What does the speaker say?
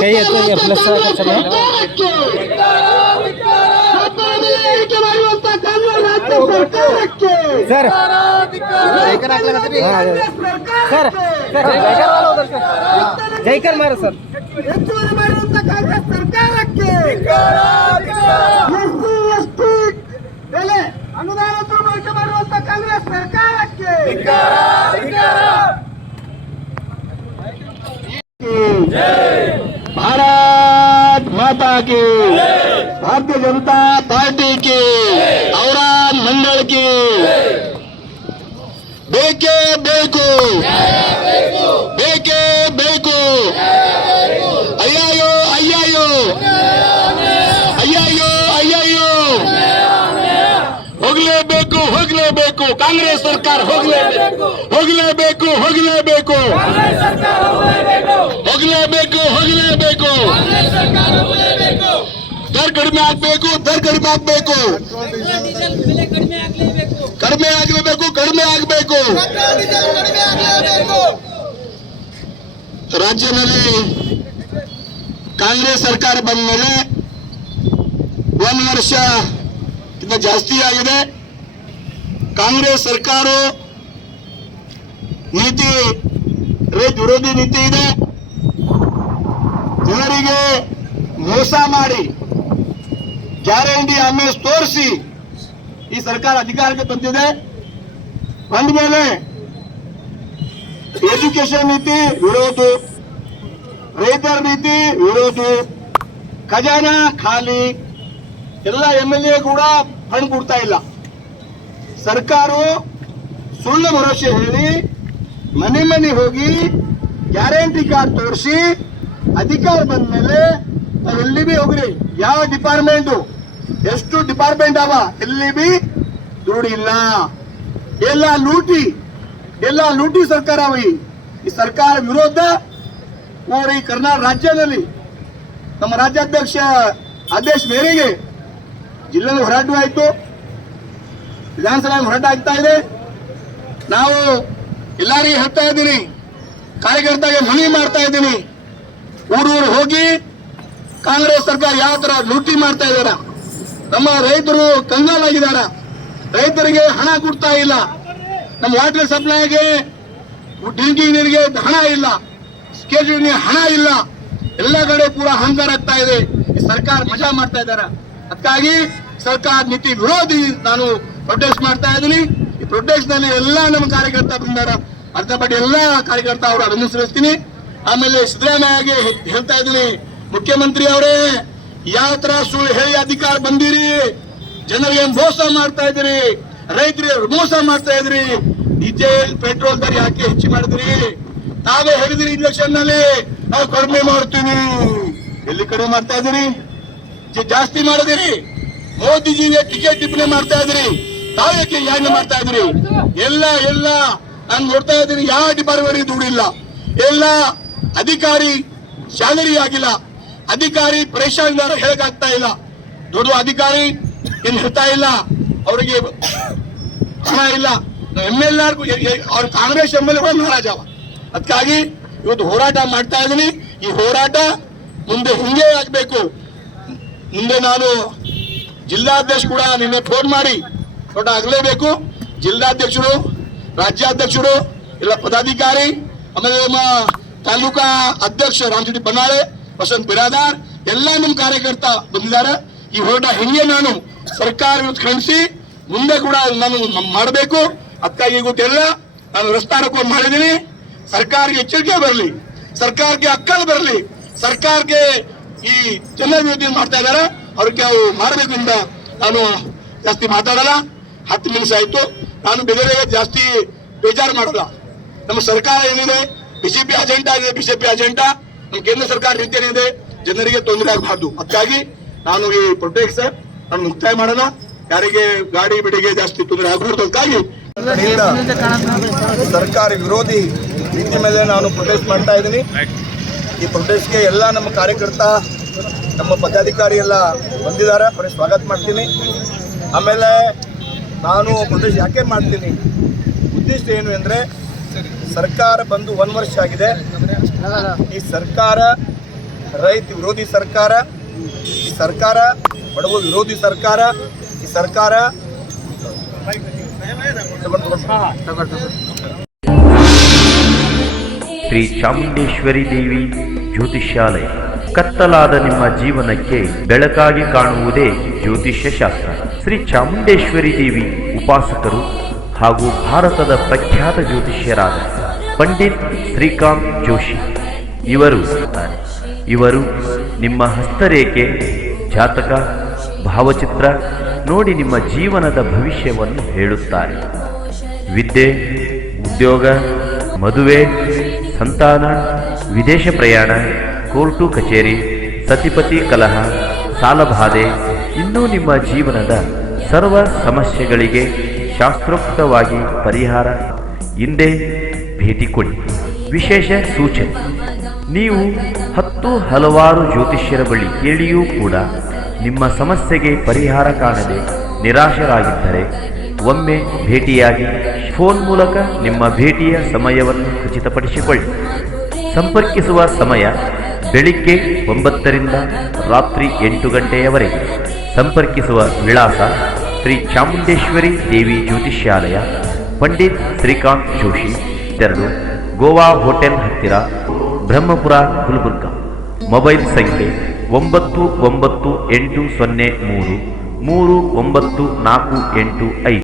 ಕೈ ಎತ್ತುವರಿಗೆ plus sir sir Jayakar ಮಾರು sir ಅನುದಾನ ದುರ್ಬಳಕೆ ಮಾಡುವಂತ ಕಾಂಗ್ರೆಸ್ ಸರ್ಕಾರಕ್ಕೆ भारत माता की, भारतीय जनता पार्टी की, औरान मंडल की बेके बेको बेके बेको अय्यायो अय्यायो अय्यायो अय्यायो ಹೋಗಲೇಬೇಕು ಕಾಂಗ್ರೆಸ್ ಸರ್ಕಾರ ಹೋಗಲೇಬೇಕು ಹೋಗಲೇಬೇಕು ದರ ಕಡಿಮೆ ಆಗಬೇಕು ಕಡಿಮೆ ಆಗಬೇಕು ರಾಜ್ಯದಲ್ಲಿ ಕಾಂಗ್ರೆಸ್ ಸರ್ಕಾರ ಬಂದ ಮೇಲೆ 1 ವರ್ಷ ಜಾಸ್ತಿ ಆಗಿದೆ. ಕಾಂಗ್ರೆಸ್ ಸರ್ಕಾರ ನೀತಿ ರೈತ ವಿರೋಧಿ ನೀತಿ ಇದೆ. ಜನರಿಗೆ ಮೋಸ ಮಾಡಿ ಗ್ಯಾರಂಟಿ ಆಮೇಲೆ ತೋರಿಸಿ ಈ ಸರ್ಕಾರ ಅಧಿಕಾರಕ್ಕೆ ಬಂದಿದೆ. ಬಂದ ಮೇಲೆ ಎಜುಕೇಶನ್ ನೀತಿ ವಿರೋಧ, ರೈತರ ನೀತಿ ವಿರೋಧ, ಖಜಾನಾ ಖಾಲಿ, ಎಲ್ಲ MLA ಕೂಡ ಫಂಡ್ ಕೊಡ್ತಾ ಇಲ್ಲ. ಸರ್ಕಾರ ಸುಳ್ಳು ಭರವಸೆ ಹೇಳಿ ಮನೆ ಹೋಗಿ ಗ್ಯಾರಂಟಿ ಕಾರ್ಡ್ ತೋರಿಸಿ ಅಧಿಕಾರ ಬಂದ ಮೇಲೆ ಎಲ್ಲಿ ಬಿ ಹೋಗ್ರಿ, ಯಾವ ಡಿಪಾರ್ಟ್ಮೆಂಟ್ ಎಷ್ಟು ಡಿಪಾರ್ಟ್ಮೆಂಟ್ ಅವ ಎಲ್ಲಿ ಬಿ ದುಡ್ಡು ಇಲ್ಲ, ಎಲ್ಲ ಲೂಟಿ ಸರ್ಕಾರ ಅವ. ಈ ಸರ್ಕಾರ ವಿರೋಧ ಈ ಕರ್ನಾಟಕ ರಾಜ್ಯದಲ್ಲಿ ನಮ್ಮ ರಾಜ್ಯಾಧ್ಯಕ್ಷ ಆದೇಶ ಮೇರೆಗೆ ಜಿಲ್ಲೆಯಲ್ಲಿ ಹೋರಾಟವಾಯಿತು, ವಿಧಾನಸಭೆ ಹೋರಾಟ ಆಗ್ತಾ ಇದೆ. ನಾವು ಎಲ್ಲರಿಗೂ ಹೇಳ್ತಾ ಇದ್ದೀನಿ, ಕಾರ್ಯಕರ್ತರಿಗೆ ಮನವಿ ಮಾಡ್ತಾ ಇದ್ದೀನಿ, ಊರು ಹೋಗಿ ಕಾಂಗ್ರೆಸ್ ಸರ್ಕಾರ ಯಾವ ತರ ಲೂಟಿ ಮಾಡ್ತಾ ಇದಾರ, ನಮ್ಮ ರೈತರು ಕಂಗಾಲಾಗಿದಾರ, ರೈತರಿಗೆ ಹಣ ಕೊಡ್ತಾ ಇಲ್ಲ, ನಮ್ಮ ವಾಟರ್ ಸಪ್ಲೈಗೆ ಡ್ರಿಂಕಿಂಗ್ ನೀರಿಗೆ ಹಣ ಇಲ್ಲ, ಸ್ಕೇಲ್ ಹಣ ಇಲ್ಲ, ಎಲ್ಲ ಕಡೆ ಪೂರ ಹಂಗಾರ ಆಗ್ತಾ ಇದೆ. ಈ ಸರ್ಕಾರ ಮಜಾ ಮಾಡ್ತಾ ಇದಾರ. ಅದಕ್ಕಾಗಿ ಸರ್ಕಾರ ನೀತಿ ವಿರೋಧಿ ನಾನು ಪ್ರೊಟೆಸ್ಟ್ ಮಾಡ್ತಾ ಇದ್ದೀನಿ. ಈ ಪ್ರೊಟೆಸ್ಟ್ ನಲ್ಲಿ ಎಲ್ಲ ನಮ್ಮ ಕಾರ್ಯಕರ್ತ ಬಂದಾರ, ಅರ್ಥಪಟ್ಟಿ ಎಲ್ಲ ಕಾರ್ಯಕರ್ತ ಅವರು ಅಭಿನಂದಿಸ್ತೀನಿ. ಆಮೇಲೆ ಸಿದ್ದರಾಮಯ್ಯಗೆ ಹೇಳ್ತಾ ಇದ್ದೀನಿ, ಮುಖ್ಯಮಂತ್ರಿ ಅವರೇ ಯಾವ ತರ ಸುಳ್ಳು ಹೇಳಿ ಅಧಿಕಾರ ಬಂದಿರಿ, ಜನರಿಗೆ ಮೋಸ ಮಾಡ್ತಾ ಇದ್ದೀರಿ, ರೈತರಿಗೆ ಮೋಸ ಮಾಡ್ತಾ ಇದ್ರಿ, ಡೀಸೆಲ್ ಪೆಟ್ರೋಲ್ ದರ ಯಾಕೆ ಹೆಚ್ಚು ಮಾಡಿದ್ರಿ, ತಾವೇ ಹೇಳಿದ್ರಿ ಇಲೆಕ್ಷನ್ ನಲ್ಲಿ ನಾವು ಕಡಿಮೆ ಮಾಡ್ತೀವಿ, ಎಲ್ಲಿ ಕಡಿಮೆ ಮಾಡ್ತಾ ಇದ್ದೀರಿ, ಜಾಸ್ತಿ ಮಾಡಿದಿರಿ. ಮೋದಿಜಿಗೆ ಟಿಕೆಟ್ ಟಿಪ್ಪಣಿ ಮಾಡ್ತಾ ಇದ್ರಿ, ತಾವೇಕೆ ಯಾಕೆ ಮಾಡ್ತಾ ಇದ್ರಿ, ಎಲ್ಲ ನಾನು ನೋಡ್ತಾ ಇದ್ದೀನಿ, ಯಾವ ಡಿಪಾರ್ಟ್ಮೆಂಟ್ ದುಡ್ಡಿಲ್ಲ, ಎಲ್ಲ ಅಧಿಕಾರಿ ಸ್ಯಾಲರಿ ಆಗಿಲ್ಲ, ಅಧಿಕಾರಿ ಪರೇಶಾನ್ ಹೇಳಕ್ಕಾಗ್ತಾ ಇಲ್ಲ, ದೊಡ್ಡ ಅಧಿಕಾರಿ ಏನ್ ಹೇಳ್ತಾ ಇಲ್ಲ, ಅವರಿಗೆ ಹಣ ಇಲ್ಲ. MLA ಅವ್ರ ಕಾಂಗ್ರೆಸ್ MLA ನಾರಾಜವ. ಅದಕ್ಕಾಗಿ ಇವತ್ತು ಹೋರಾಟ ಮಾಡ್ತಾ ಇದ್ದೀನಿ. ಈ ಹೋರಾಟ ಮುಂದೆ ಹಿಂಗೆ ಆಗ್ಬೇಕು. ಮುಂದೆ ನಾನು ಜಿಲ್ಲಾಧ್ಯಕ್ಷ ಕೂಡ ನಿನ್ನೆ ಫೋನ್ ಮಾಡಿ ಫೋಟೋ ಆಗಲೇಬೇಕು. ಜಿಲ್ಲಾಧ್ಯಕ್ಷರು, ರಾಜ್ಯಾಧ್ಯಕ್ಷರು, ಎಲ್ಲ ಪದಾಧಿಕಾರಿ, ಆಮೇಲೆ ನಮ್ಮ ತಾಲೂಕಾ ಅಧ್ಯಕ್ಷ ರಾಮಚಂದ್ರ ಬನ್ನಾಳೆ, ವಸಂತ್ ಬಿರಾದಾರ್, ಎಲ್ಲ ನಮ್ಮ ಕಾರ್ಯಕರ್ತ ಬಂದಿದ್ದಾರೆ. ಈ ಹೋರಾಟ ಹಿಂಗೆ ನಾನು ಸರ್ಕಾರ ಖಂಡಿಸಿ ಮುಂದೆ ಕೂಡ ನಾನು ಮಾಡಬೇಕು. ಅದಕ್ಕಾಗಿ ಗೊತ್ತಿಲ್ಲ, ನಾನು ರಸ್ತಾ ರೋಕೋ ಮಾಡಿದ್ದೀನಿ. ಸರ್ಕಾರಕ್ಕೆ ಎಚ್ಚರಿಕೆ ಬರಲಿ, ಸರ್ಕಾರಕ್ಕೆ ಅಕ್ಕಲ್ ಬರಲಿ, ಸರ್ಕಾರಕ್ಕೆ ಈ ಜನರ ವಿರೋಧಿ ಮಾಡ್ತಾ ಇದ್ದಾರೆ, ಅವ್ರಿಗೆ ಅವು ಮಾಡಬೇಕು ಅಂತ ನಾನು ಜಾಸ್ತಿ ಮಾತಾಡಲ್ಲ. 10 ನಿಮಿಷ ಆಯ್ತು, ನಾನು ಬೇರೆ ಜಾಸ್ತಿ ಬೇಜಾರು ಮಾಡಲ್ಲ. ನಮ್ಮ ಸರ್ಕಾರ ಏನಿದೆ, ಬಿಜೆಪಿ ಅಜೆಂಡಾ ಇದೆ, ಬಿಜೆಪಿ ಅಜೆಂಡಾ, ನಮ್ಮ ಕೇಂದ್ರ ಸರ್ಕಾರ ರೀತಿ ಏನಿದೆ, ಜನರಿಗೆ ತೊಂದರೆ ಆಗಬಾರ್ದು. ಅದಕ್ಕಾಗಿ ನಾನು ಈ ಪ್ರೊಟೆಸ್ಟ್ ನಾನು ಮುಕ್ತಾಯ ಮಾಡೋಣ, ಯಾರಿಗೆ ಗಾಡಿ ಬಿಡಿಗೆ ಜಾಸ್ತಿ ತೊಂದರೆ ಆಗಬಾರ್ದು. ಅದಕ್ಕಾಗಿ ಸರ್ಕಾರ ವಿರೋಧಿ ನೀತಿ ಮೇಲೆ ನಾನು ಪ್ರೊಟೆಸ್ಟ್ ಮಾಡ್ತಾ ಇದ್ದೀನಿ. ಈ ಪ್ರೊಟೆಸ್ಟ್ಗೆ ಎಲ್ಲ ನಮ್ಮ ಕಾರ್ಯಕರ್ತ, ನಮ್ಮ ಪದಾಧಿಕಾರಿ ಎಲ್ಲ ಬಂದಿದ್ದಾರೆ, ಅವರಿಗೆ ಸ್ವಾಗತ ಮಾಡ್ತೀನಿ. ಆಮೇಲೆ ನಾನು ಪ್ರೊಟೆಸ್ಟ್ ಯಾಕೆ ಮಾಡ್ತೀನಿ, ಉದ್ದೇಶ ಏನು ಅಂದರೆ, ಸರ್ಕಾರ ಬಂದು 1 ವರ್ಷ ಆಗಿದೆ. ಈ ಸರ್ಕಾರ ರೈತ ವಿರೋಧಿ ಸರ್ಕಾರ, ಈ ಸರ್ಕಾರ ಬಡವ ವಿರೋಧಿ ಸರ್ಕಾರ, ಈ ಸರ್ಕಾರ ಶ್ರೀ ಚಾಮುಂಡೇಶ್ವರಿ ದೇವಿ ಜ್ಯೋತಿಷ್ಯಾಲಯ. ಕತ್ತಲಾದ ನಿಮ್ಮ ಜೀವನಕ್ಕೆ ಬೆಳಕಾಗಿ ಕಾಣುವುದೇ ಜ್ಯೋತಿಷ್ಯ ಶಾಸ್ತ್ರ. ಶ್ರೀ ಚಾಮುಂಡೇಶ್ವರಿ ದೇವಿ ಉಪಾಸಕರು ಹಾಗೂ ಭಾರತದ ಪ್ರಖ್ಯಾತ ಜ್ಯೋತಿಷ್ಯರಾದ ಪಂಡಿತ್ ಶ್ರೀಕಾಂತ್ ಜೋಶಿ ಇವರು ನಿಮ್ಮ ಹಸ್ತರೇಖೆ, ಜಾತಕ, ಭಾವಚಿತ್ರ ನೋಡಿ ನಿಮ್ಮ ಜೀವನದ ಭವಿಷ್ಯವನ್ನು ಹೇಳುತ್ತಾರೆ. ವಿದ್ಯೆ, ಉದ್ಯೋಗ, ಮದುವೆ, ಸಂತಾನ, ವಿದೇಶ ಪ್ರಯಾಣ, ಕೋರ್ಟು ಕಚೇರಿ, ಸತಿಪತಿ ಕಲಹ, ಸಾಲಬಾಧೆ, ಇನ್ನೂ ನಿಮ್ಮ ಜೀವನದ ಸರ್ವ ಸಮಸ್ಯೆಗಳಿಗೆ ಶಾಸ್ತ್ರೋಕ್ತವಾಗಿ ಪರಿಹಾರ. ಹಿಂದೆ ಭೇಟಿ ಕೊಡಿ. ವಿಶೇಷ ಸೂಚನೆ: ನೀವು ಹಲವಾರು ಜ್ಯೋತಿಷ್ಯರ ಬಳಿ ಕೇಳಿಯೂ ಕೂಡ ನಿಮ್ಮ ಸಮಸ್ಯೆಗೆ ಪರಿಹಾರ ಕಾಣದೆ ನಿರಾಶರಾಗಿದ್ದರೆ ಒಮ್ಮೆ ಭೇಟಿಯಾಗಿ ಫೋನ್ ಮೂಲಕ ನಿಮ್ಮ ಭೇಟಿಯ ಸಮಯವನ್ನು ಖಚಿತಪಡಿಸಿಕೊಳ್ಳಿ. ಸಂಪರ್ಕಿಸುವ ಸಮಯ ಬೆಳಿಗ್ಗೆ 9 ರಿಂದ ರಾತ್ರಿ 8 ಗಂಟೆಯವರೆಗೆ. ಸಂಪರ್ಕಿಸುವ ವಿಳಾಸ: ಶ್ರೀ ಚಾಮುಂಡೇಶ್ವರಿ ದೇವಿ ಜ್ಯೋತಿಷ್ಯಾಲಯ, ಪಂಡಿತ್ ಶ್ರೀಕಾಂತ್ ಜೋಶಿ, 2, ಗೋವಾ ಹೋಟೆಲ್ ಹತ್ತಿರ, ಬ್ರಹ್ಮಪುರ, ಗುಲ್ಬರ್ಗ. ಮೊಬೈಲ್ ಸಂಖ್ಯೆ 998033394885.